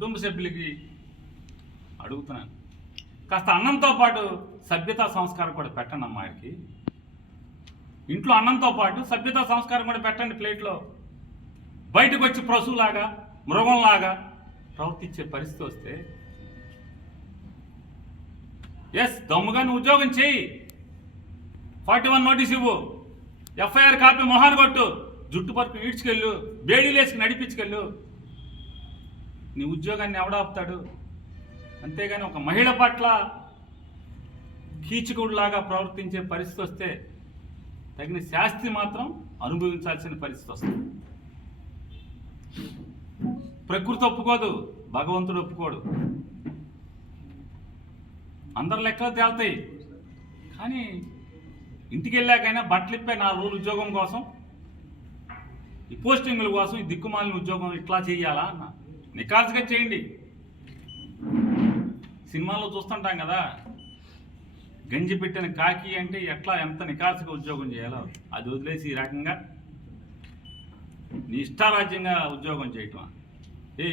కుటుంబ సభ్యులకి అడుగుతున్నాను. కాస్త అన్నంతో పాటు సభ్యతా సంస్కారం కూడా పెట్టండి అమ్మా ఆయనకి. ఇంట్లో అన్నంతో పాటు సభ్యతా సంస్కారం కూడా పెట్టండి ప్లేట్లో. బయటకు వచ్చి పశువులాగా మృగంలాగా ప్రవర్తించే పరిస్థితి వస్తే ఎస్ దమ్ముగా నువ్వు ఉద్యోగం చేయి. ఫార్టీ వన్ నోటీస్ ఇవ్వు. ఎఫ్ఐఆర్ కాపీ మొహాన్ కొట్టు. జుట్టు పరుపు ఈడ్చుకెళ్ళు. బేడీలేసుకు నడిపించుకెళ్ళు. నీ ఉద్యోగాన్ని ఎవడాపుతాడు అంతేగాని ఒక మహిళ పట్ల కీచుకుడిలాగా ప్రవర్తించే పరిస్థితి వస్తే తగిన శాస్తి మాత్రం అనుభవించాల్సిన పరిస్థితి వస్తుంది. ప్రకృతి ఒప్పుకోదు భగవంతుడు ఒప్పుకోడు. అందరు లెక్కలు తేలుతాయి. కానీ ఇంటికి వెళ్ళాకైనా బట్టలు ఇప్పే నా రోజులు ఉద్యోగం కోసం ఈ పోస్టింగ్ల కోసం ఈ దిక్కుమాలిన ఉద్యోగం ఇట్లా చేయాలా అన్న. నికాల్సిగా చేయండి. సినిమాల్లో చూస్తుంటాం కదా గంజి పెట్టిన కాకి అంటే ఎట్లా ఎంత నికాసుగా ఉద్యోగం చేయాలో అది వదిలేసి ఈ రకంగా నీ ఇష్టారాజ్యంగా ఉద్యోగం చేయటం ఏ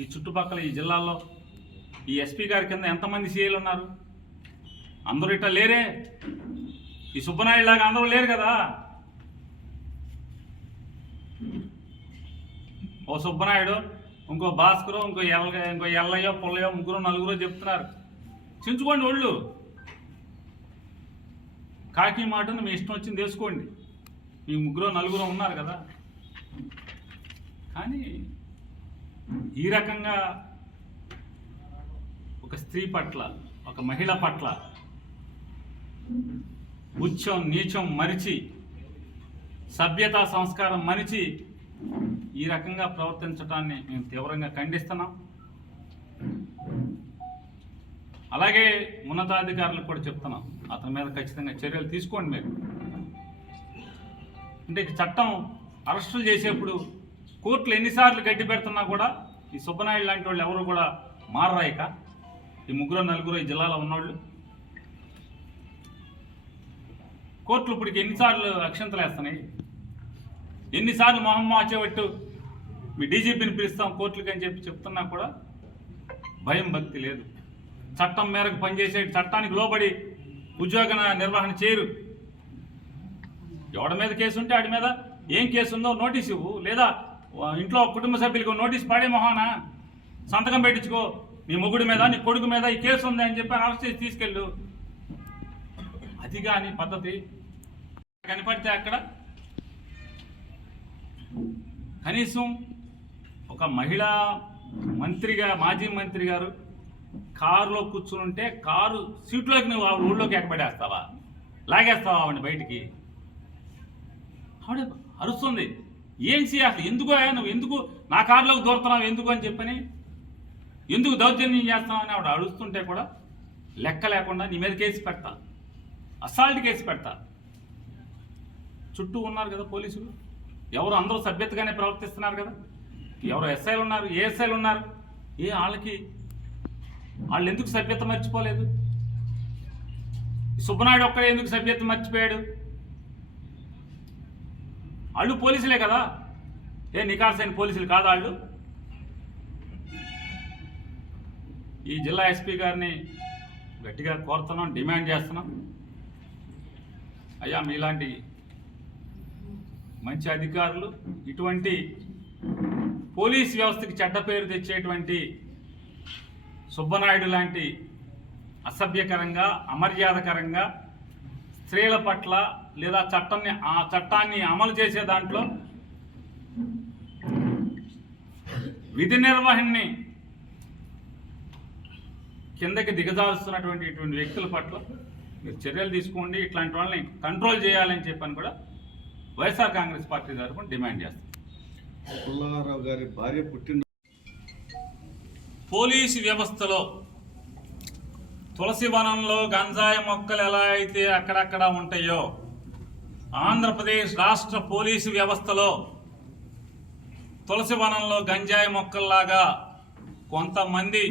ఈ చుట్టుపక్కల ఈ జిల్లాల్లో ఈ ఎస్పీ గారి కింద ఎంతమంది సీఏలు ఉన్నారు? అందరూ ఇట్లా లేరే. ఈ సుబ్బనాయుడు లాగా అందరూ లేరు కదా. ఓ సుబ్బనాయుడు ఇంకో భాస్కరు ఇంకో ఎల్ల ఇంకో ఎల్లయ్యో పుల్లయ్యో ముగ్గురు నలుగురు చెప్తున్నారు. చించుకోండి ఒళ్ళు. కాకి మాటను మీ ఇష్టం వచ్చింది వేసుకోండి. మీ ముగ్గురు నలుగురు ఉన్నారు కదా. కానీ ఈ రకంగా ఒక స్త్రీ పట్ల ఒక మహిళ పట్ల ఉచ్చం నీచం మరిచి సభ్యతా సంస్కారం మరిచి ఈ రకంగా ప్రవర్తించడాన్ని మేము తీవ్రంగా ఖండిస్తున్నాం. అలాగే ఉన్నతాధికారులకు కూడా చెప్తున్నాం. అతని మీద ఖచ్చితంగా చర్యలు తీసుకోండి మీరు. అంటే చట్టం అరెస్టులు చేసేప్పుడు కోర్టులు ఎన్నిసార్లు గడ్డి పెడుతున్నా కూడా ఈ సుబ్బనాయుడు లాంటి వాళ్ళు ఎవరు కూడా మారరాయిక ఈ ముగ్గురు నలుగురు ఈ జిల్లాలో ఉన్నవాళ్ళు కోర్టులు ఇప్పటికి ఎన్నిసార్లు అక్షంతలు వేస్తున్నాయి. ఎన్నిసార్లు మొహం మార్చేవట్టు మీ డీజీపీని పిలుస్తాం కోర్టులకి అని చెప్పి చెప్తున్నా కూడా భయం భక్తి లేదు. చట్టం మేరకు పనిచేసే చట్టానికి లోబడి ఉద్యోగ నిర్వహణ చేయరు. ఎవడి మీద కేసు ఉంటే ఆడి మీద ఏం కేసు ఉందో నోటీస్ ఇవ్వు. లేదా ఇంట్లో కుటుంబ సభ్యులకు నోటీస్ పాడే మొహానా? సంతకం పెట్టించుకో. నీ మొగుడి మీద నీ కొడుకు మీద ఈ కేసు ఉంది అని చెప్పి అరెస్ట్ చేసి తీసుకెళ్ళు. అది కానీ పద్ధతి కనపడితే అక్కడ కనీసం ఒక మహిళా మంత్రిగా మాజీ మంత్రి గారు కారులో కూర్చుని ఉంటే కారు సీట్లోకి నువ్వు ఆవిడ ఊళ్ళోకి ఎక్కబడేస్తావా లాగేస్తావా ఆవిడ బయటికి? ఆవిడ అరుస్తుంది. ఏం చేయాలి ఎందుకు నువ్వు ఎందుకు నా కారులోకి దూరుతున్నావు ఎందుకు అని చెప్పని? ఎందుకు దౌర్జన్యం చేస్తున్నావు అని ఆవిడ అడుస్తుంటే కూడా లెక్క లేకుండా నీ మీద కేసు పెడతా. అసాల్ట్ కేసు పెడతా. చుట్టూ ఉన్నారు కదా పోలీసులు. ఎవరు అందరూ సభ్యతగానే ప్రవర్తిస్తున్నారు కదా? ఎవరు ఎస్ఐలు ఉన్నారు? ఏ ఎస్ఐలు ఉన్నారు? ఏ వాళ్ళకి వాళ్ళు ఎందుకు సభ్యత మర్చిపోలేదు? సుబ్బనాయుడు ఒక్కడే ఎందుకు సభ్యత మర్చిపోయాడు? వాళ్ళు పోలీసులే కదా? ఏ నికార్సైన పోలీసులు కాదా వాళ్ళు? ఈ జిల్లా ఎస్పీ గారిని గట్టిగా కోరుతున్నాం డిమాండ్ చేస్తున్నాం. అయ్యా మీలాంటి మంచి అధికారులు ఇటువంటి పోలీస్ వ్యవస్థకి చెడ్డ పేరు తెచ్చేటువంటి సుబ్బనాయుడు లాంటి అసభ్యకరంగా అమర్యాదకరంగా స్త్రీల పట్ల లేదా చట్టాన్ని ఆ చట్టాన్ని అమలు చేసే దాంట్లో విధి నిర్వహణని కిందకి దిగజారుస్తున్నటువంటి ఇటువంటి వ్యక్తుల పట్ల మీరు చర్యలు తీసుకోండి. ఇట్లాంటి వాళ్ళని కంట్రోల్ చేయాలని చెప్పని కూడా వైఎస్ఆర్ కాంగ్రెస్ పార్టీ తరఫున డిమాండ్ చేస్తాం. పుల్లారావు గారి భార్య పుట్టిన పోలీసు వ్యవస్థలో తులసి వనంలో గంజాయి మొక్కలు ఎలా అయితే అక్కడక్కడ ఉంటాయో ఆంధ్రప్రదేశ్ రాష్ట్ర పోలీసు వ్యవస్థలో తులసి వనంలో గంజాయి మొక్కల్లాగా కొంతమంది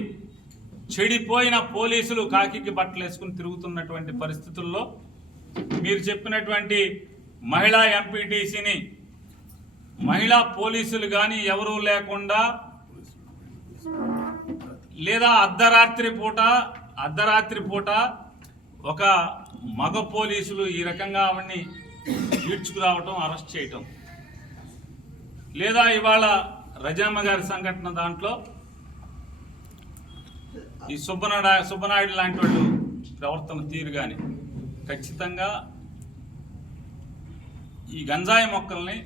చెడిపోయిన పోలీసులు కాకికి బట్టలు వేసుకుని తిరుగుతున్నటువంటి పరిస్థితుల్లో మీరు చెప్పినటువంటి మహిళా ఎంపీటీసీని మహిళా పోలీసులు కానీ ఎవరూ లేకుండా లేదా అర్ధరాత్రి పూట అర్ధరాత్రి పూట ఒక మగ పోలీసులు ఈ రకంగా ఆవిడ్ని ఈడ్చుకురావటం అరెస్ట్ చేయటం. లేదా ఇవాళ రజామ్మ గారి సంఘటన దాంట్లో ఈ సుబ్బనాడ సుబ్బనాయుడు లాంటి వాళ్ళు ప్రవర్తన తీరు కానీ ఖచ్చితంగా ఈ గంజాయి మొక్కల్ని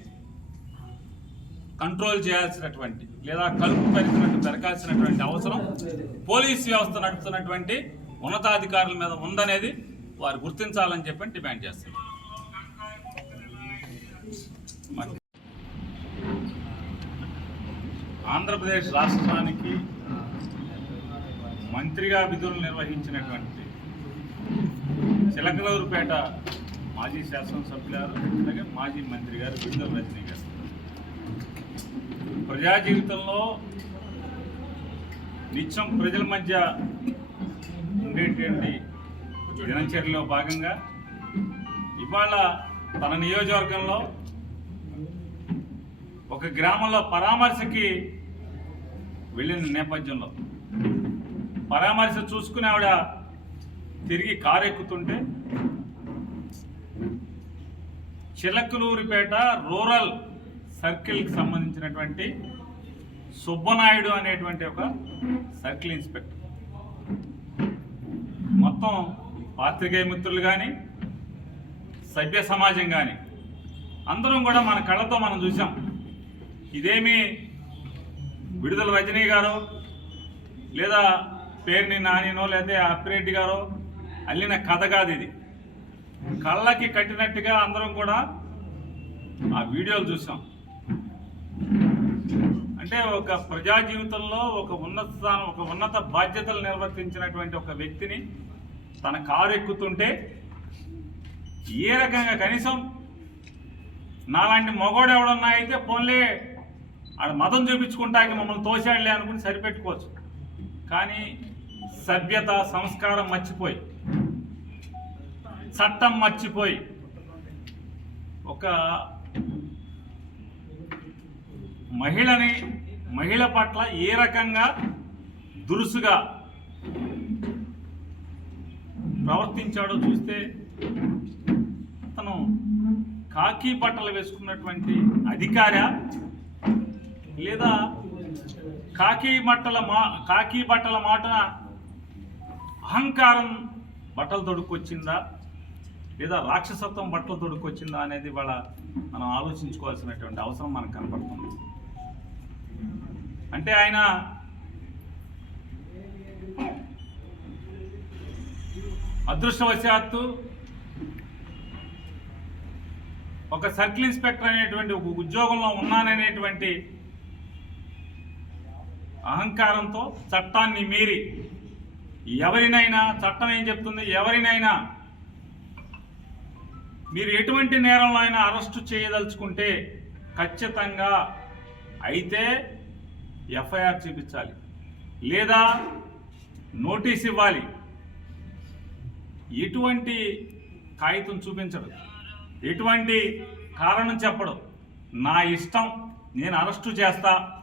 కంట్రోల్ చేయాల్సినటువంటి లేదా కలుపు పరిచినట్టు పెరగాల్సినటువంటి అవసరం పోలీస్ వ్యవస్థ నడుపుతున్నటువంటి ఉన్నతాధికారుల మీద ఉందనేది వారు గుర్తించాలని చెప్పి డిమాండ్ చేస్తున్నారు. ఆంధ్రప్రదేశ్ రాష్ట్రానికి మంత్రిగా విధులు నిర్వహించినటువంటి చిలకలూరుపేట మాజీ శాసనసభ్యుల అలాగే మాజీ మంత్రి గారు విడుదల రజనీ గారు. ప్రజా జీవితంలో నిత్యం ప్రజల మధ్య ఉండేటువంటి దినచర్యలో భాగంగా ఇవాళ తన నియోజకవర్గంలో ఒక గ్రామంలో పరామర్శకి వెళ్ళిన నేపథ్యంలో పరామర్శ చూసుకుని ఆవిడ తిరిగి కారు ఎక్కుతుంటే చిలకలూరిపేట రూరల్ సర్కిల్కి సంబంధించినటువంటి సుబ్బనాయుడు అనేటువంటి ఒక సర్కిల్ ఇన్స్పెక్టర్. మొత్తం పాత్రికేయ మిత్రులు కానీ సభ్య సమాజం కానీ అందరం కూడా మన కళ్ళతో మనం చూసాం ఇదేమి విడుదల రజనీ గారు లేదా పేరుని నానినో లేదా అప్పిరెడ్డి గారో అల్లిన కథ కాదు ఇది. కళ్ళకి కట్టినట్టుగా అందరం కూడా ఆ వీడియోలు చూసాం. అంటే ఒక ప్రజా జీవితంలో ఒక ఉన్నత స్థానం ఒక ఉన్నత బాధ్యతలు నిర్వర్తించినటువంటి ఒక వ్యక్తిని తన కారు ఎక్కుతుంటే ఏ రకంగా కనీసం నాలాంటి మగోడు ఎవడన్నా అయితే పోన్లే ఆడ మతం చూపించుకుంటాకి మమ్మల్ని తోసాడులే అనుకుని సరిపెట్టుకోవచ్చు. కానీ సభ్యత సంస్కారం మర్చిపోయి చట్టం మర్చిపోయి ఒక మహిళని మహిళ పట్ల ఏ రకంగా దురుసుగా ప్రవర్తించాడో చూస్తే అతను కాకి బట్టలు వేసుకున్నటువంటి అధికార? లేదా కాకి బట్టల మా కాకి బట్టల మాట అహంకారం బట్టలు తొడుక్కొచ్చిందా? లేదా రాక్షసత్వం బట్టలు తొడుక్కొచ్చిందా అనేది వాళ్ళ మనం ఆలోచించుకోవాల్సినటువంటి అవసరం మనకు కనపడుతుంది. అంటే ఆయన అదృష్టవశాత్తు ఒక సర్కిల్ ఇన్స్పెక్టర్ అనేటువంటి ఒక ఉద్యోగంలో ఉన్నాననేటువంటి అహంకారంతో చట్టాన్ని మీరి. ఎవరినైనా చట్టం ఏం చెప్తుంది? ఎవరినైనా మీరు ఎటువంటి నేరంలో అయినా అరెస్టు చేయదలుచుకుంటే ఖచ్చితంగా అయితే ఎఫ్ఐఆర్ చూపించాలి. లేదా నోటీస్ ఇవ్వాలి. ఎటువంటి కాగితం చూపించడు ఎటువంటి కారణం చెప్పడు. నా ఇష్టం నేను అరెస్టు చేస్తా